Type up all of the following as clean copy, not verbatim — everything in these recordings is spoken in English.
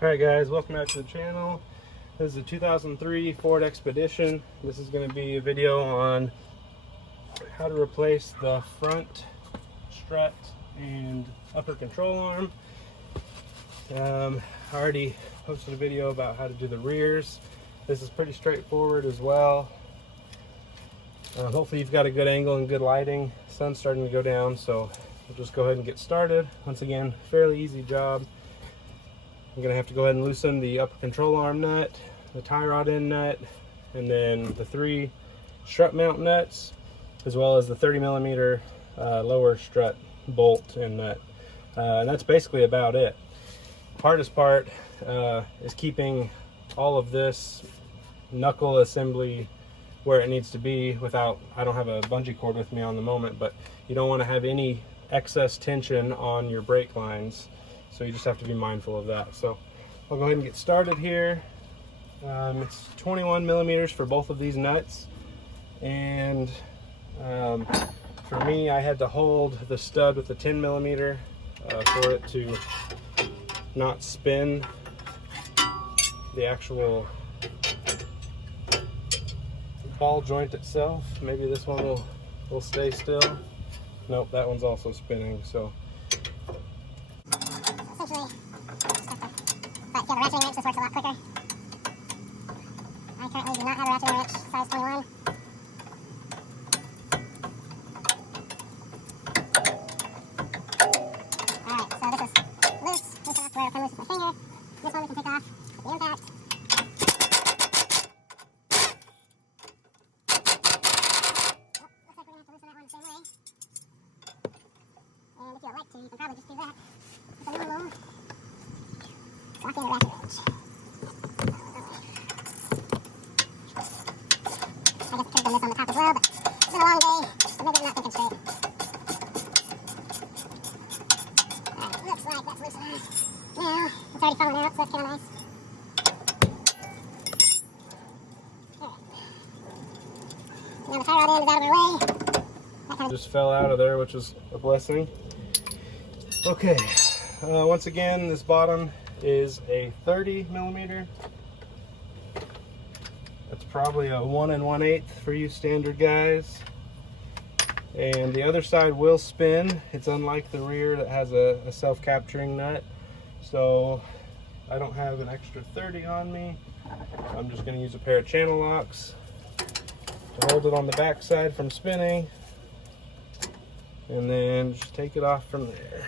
Alright guys, welcome back to the channel. This is a 2003 Ford Expedition. This is going to be a video on how to replace the front strut and upper control arm. I already posted a video about how to do the rears. This is pretty straightforward as well. Hopefully you've got a good angle and good lighting. Sun's starting to go down, so we'll just go ahead and get started. Once again, fairly easy job. I'm going to have to go ahead and loosen the upper control arm nut, the tie rod end nut, and then the 3 strut mount nuts, as well as the 30mm lower strut bolt and nut. And that's basically about it. Hardest part is keeping all of this knuckle assembly where it needs to be without, I don't have a bungee cord with me on the moment, but you don't want to have any excess tension on your brake lines. So you just have to be mindful of that. So I'll go ahead and get started here. It's 21mm for both of these nuts. And for me, I had to hold the stud with the 10mm for it to not spin the actual ball joint itself. Maybe this one will stay still. Nope, that one's also spinning. So essentially, but if you have a ratcheting wrench, this works a lot quicker. I currently do not have a ratcheting wrench size 21. Alright, so this is loose enough to where it can loose with my finger. This one we can take off with the impact. If you like to, you can probably just do that with a normal lock in a ratchet wrench. I guess I could have done this on the top as well, but it's been a long day, so maybe I'm not thinking straight. Alright, looks like that's loose enough. Now, it's already falling out, so that's kind of nice. Alright. Now the tie rod end is out of our way. just fell out of there, which is a blessing. Okay, once again, this bottom is a 30mm. That's probably a 1 1/8 for you standard guys. And the other side will spin. It's unlike the rear that has a self-capturing nut. So I don't have an extra 30 on me. I'm just going to use a pair of channel locks to hold it on the back side from spinning. And then just take it off from there.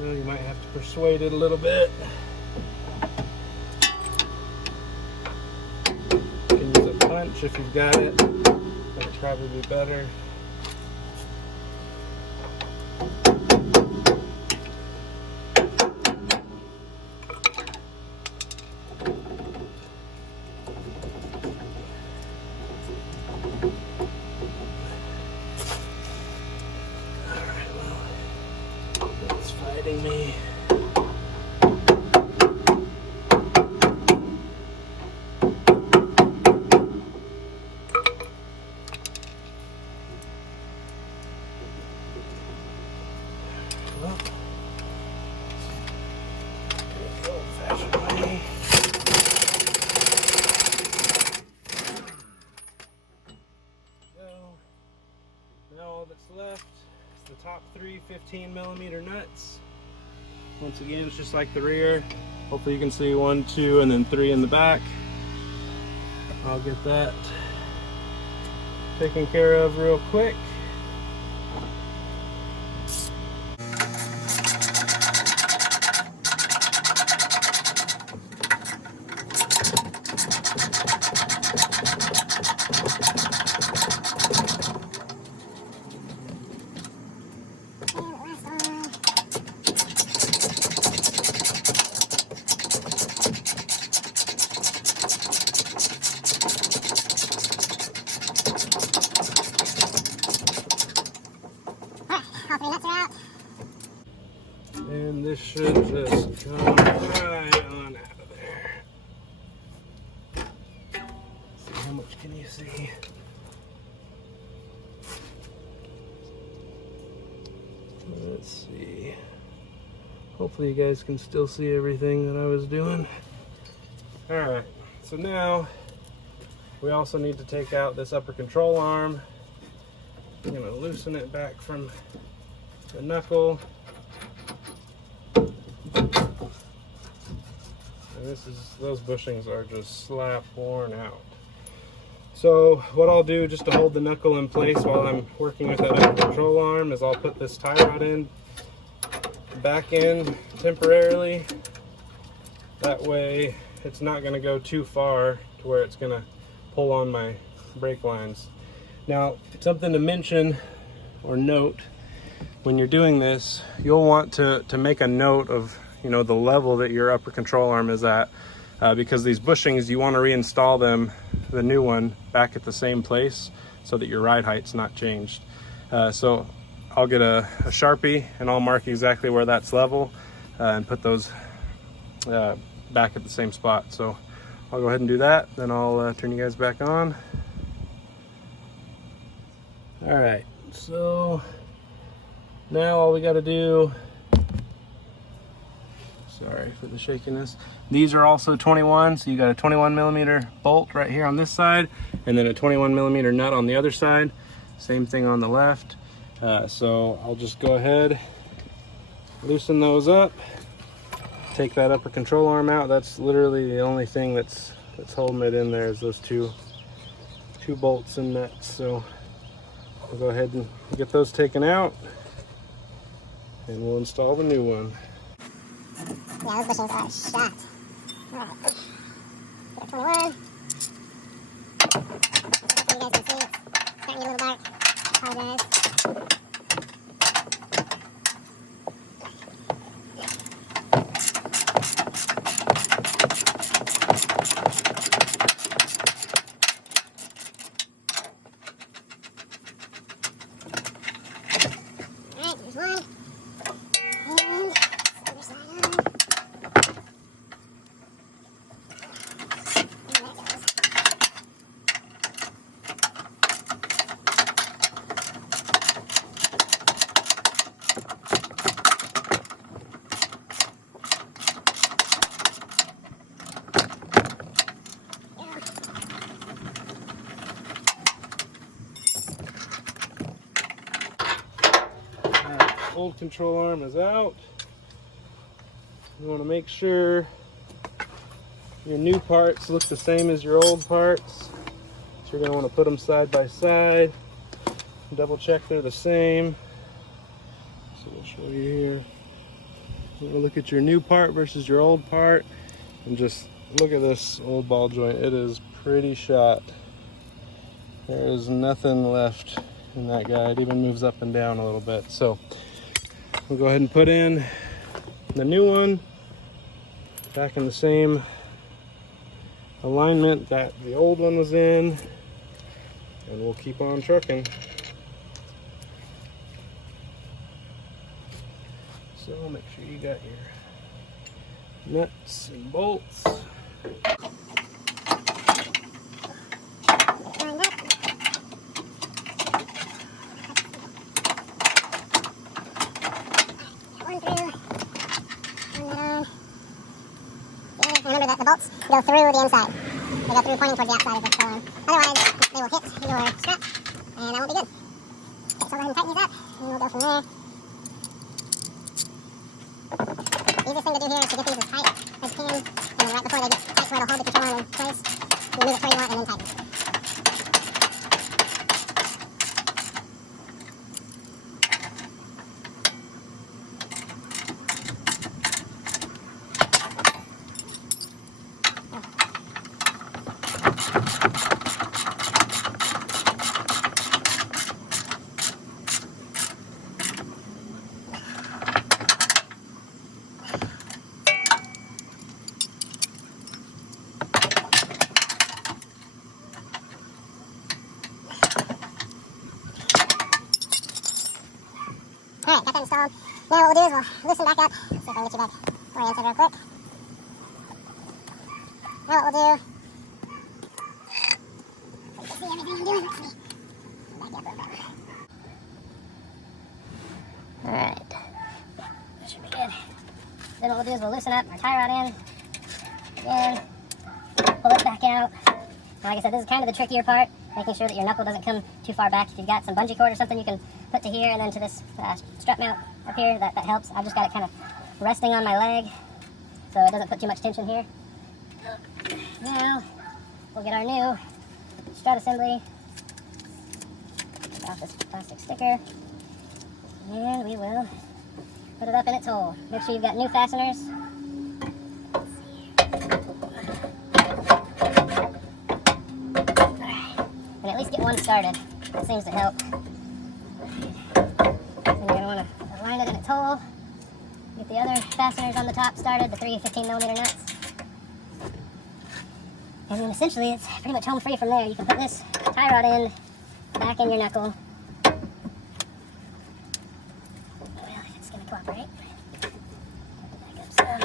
Well, you might have to persuade it a little bit. You can use a punch if you've got it. That'll probably be better. Me. Well, old-fashioned way. Now all that's left is the top 3 15mm nuts. Once again, it's just like the rear. Hopefully you can see 1, 2, and then 3 in the back. I'll get that taken care of real quick. this should just come right on out of there. Let's see, how much can you see? Let's see. Hopefully you guys can still see everything that I was doing. Alright, so now we also need to take out this upper control arm. I'm going to loosen it back from the knuckle. And those bushings are just slap worn out. So what I'll do just to hold the knuckle in place while I'm working with that upper control arm is I'll put this tie rod in, back in temporarily. That way it's not going to go too far to where it's going to pull on my brake lines. Now, something to mention or note when you're doing this, you'll want to make a note of, you know, the level that your upper control arm is at, because these bushings, you want to reinstall them, the new one, back at the same place so that your ride height's not changed. So I'll get a Sharpie and I'll mark exactly where that's level and put those back at the same spot. So I'll go ahead and do that, then I'll turn you guys back on. All right, so now all we got to do, sorry for the shakiness, these are also 21, so you got a 21 millimeter bolt right here on this side and then a 21 millimeter nut on the other side, same thing on the left. So I'll just go ahead, loosen those up, take that upper control arm out. That's literally the only thing that's holding it in there is those two bolts and nuts. So we'll go ahead and get those taken out and we'll install the new one. Yeah, those bushings are shot. Alright. Get 21. Hopefully you guys can see it. It's starting to get a little dark. Apologize. Alright, there's one. And other side on. Old control arm is out. You want to make sure your new parts look the same as your old parts. So you're going to want to put them side by side. Double check they're the same. So we'll show you here. You're going to look at your new part versus your old part and just look at this old ball joint. It is pretty shot. There is nothing left in that guy. It even moves up and down a little bit. So we'll go ahead and put in the new one back in the same alignment that the old one was in, and we'll keep on trucking. So make sure you got your nuts and bolts. Remember that the bolts go through the inside. They go through pointing towards the outside of the control arm. Otherwise, they will hit your strut, and that won't be good. Okay, so I'll go ahead and tighten these up, and we'll go from there. The easiest thing to do here is to get these as tight as you can, and then right before they get tight where it'll hold the control arm in place, you move it where you want and then tighten. Alright, got that installed. Now what we'll do is we'll loosen back up. See if I can get you back oriented real quick. Now what we'll do, see everything I'm doing. Let's see. Back up a little bit. Alright. That should be good. Then what we'll do is we'll loosen up our tie rod in. Again, pull it back out. Now, like I said, this is kind of the trickier part, making sure that your knuckle doesn't come too far back. If you've got some bungee cord or something you can put to here and then to this strut mount up here, that helps. I've just got it kind of resting on my leg so it doesn't put too much tension here. Now, we'll get our new strut assembly. Take off this plastic sticker. And we will put it up in its hole. Make sure you've got new fasteners. And at least get one started. That seems to help. And you're going to want to align it in its hole. Get the other fasteners on the top started, the 3 15mm nuts. And then essentially it's pretty much home free from there. You can put this tie rod in, back in your knuckle. Well, if it's going to cooperate. Back up some.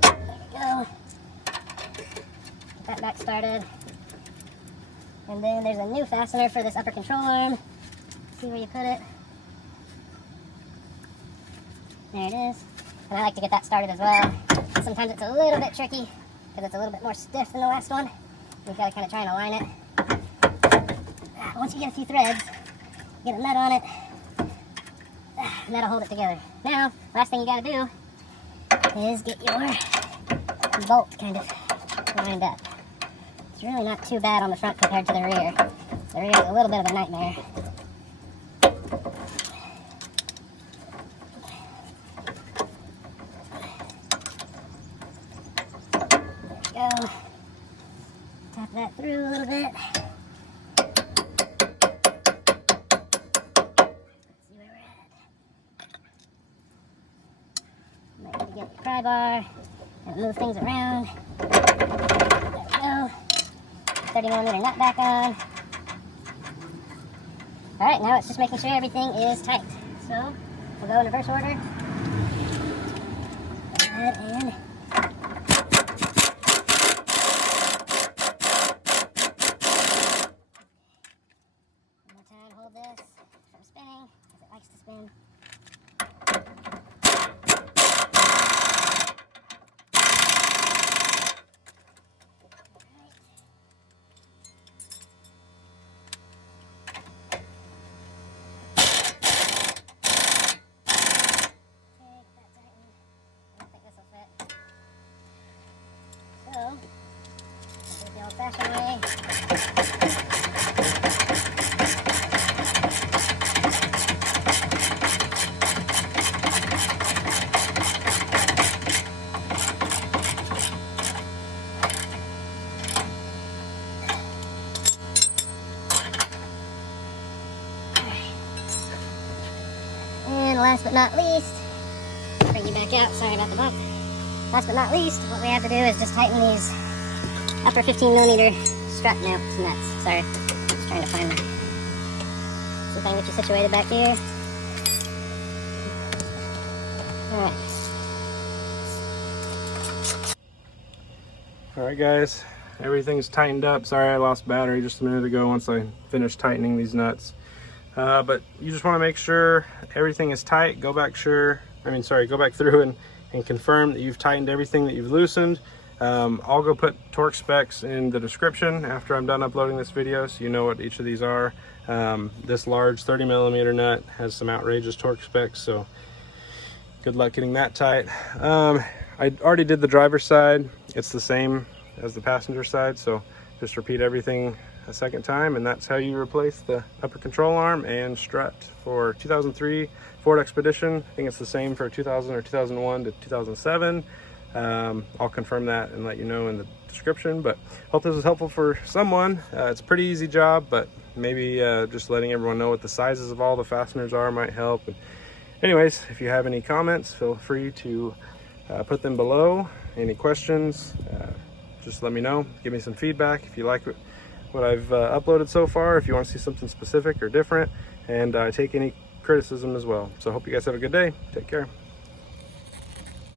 There we go. Get that back started. And then there's a new fastener for this upper control arm. See where you put it. There it is. And I like to get that started as well. Sometimes it's a little bit tricky because it's a little bit more stiff than the last one. You've got to kind of try and align it. Once you get a few threads, get a nut on it, and that'll hold it together. Now, last thing you got to do is get your bolt kind of lined up. It's really not too bad on the front compared to the rear. The rear is a little bit of a nightmare. Go. Tap that through a little bit. See where we're at. Might need to get your pry bar and move things around. There we go. 30mm nut back on. Alright, now it's just making sure everything is tight. So, we'll go in reverse order. Go ahead and hold this from spinning, because it likes to spin. So, do it the old-fashioned way. And last but not least, bring you back out, sorry about the bump. Last but not least, what we have to do is just tighten these upper 15mm strut nuts. Sorry, just trying to find them. See if I can get you situated back here. Alright. Alright guys, everything's tightened up. Sorry I lost battery just a minute ago once I finished tightening these nuts. But you just want to make sure everything is tight. Go back through and confirm that you've tightened everything that you've loosened. I'll go put torque specs in the description after I'm done uploading this video so you know what each of these are. This large 30mm nut has some outrageous torque specs, so good luck getting that tight. I already did the driver's side. It's the same as the passenger side, so just repeat everything a second time, and that's how you replace the upper control arm and strut for 2003 Ford Expedition. I think it's the same for 2000 or 2001 to 2007. I'll confirm that and let you know in the description, but hope this was helpful for someone. It's a pretty easy job, but maybe just letting everyone know what the sizes of all the fasteners are might help. And anyways, if you have any comments, feel free to put them below. Any questions, just let me know. Give me some feedback. If you like what I've uploaded so far if you want to see something specific or different, and take any criticism as well. So I hope you guys have a good day. Take care.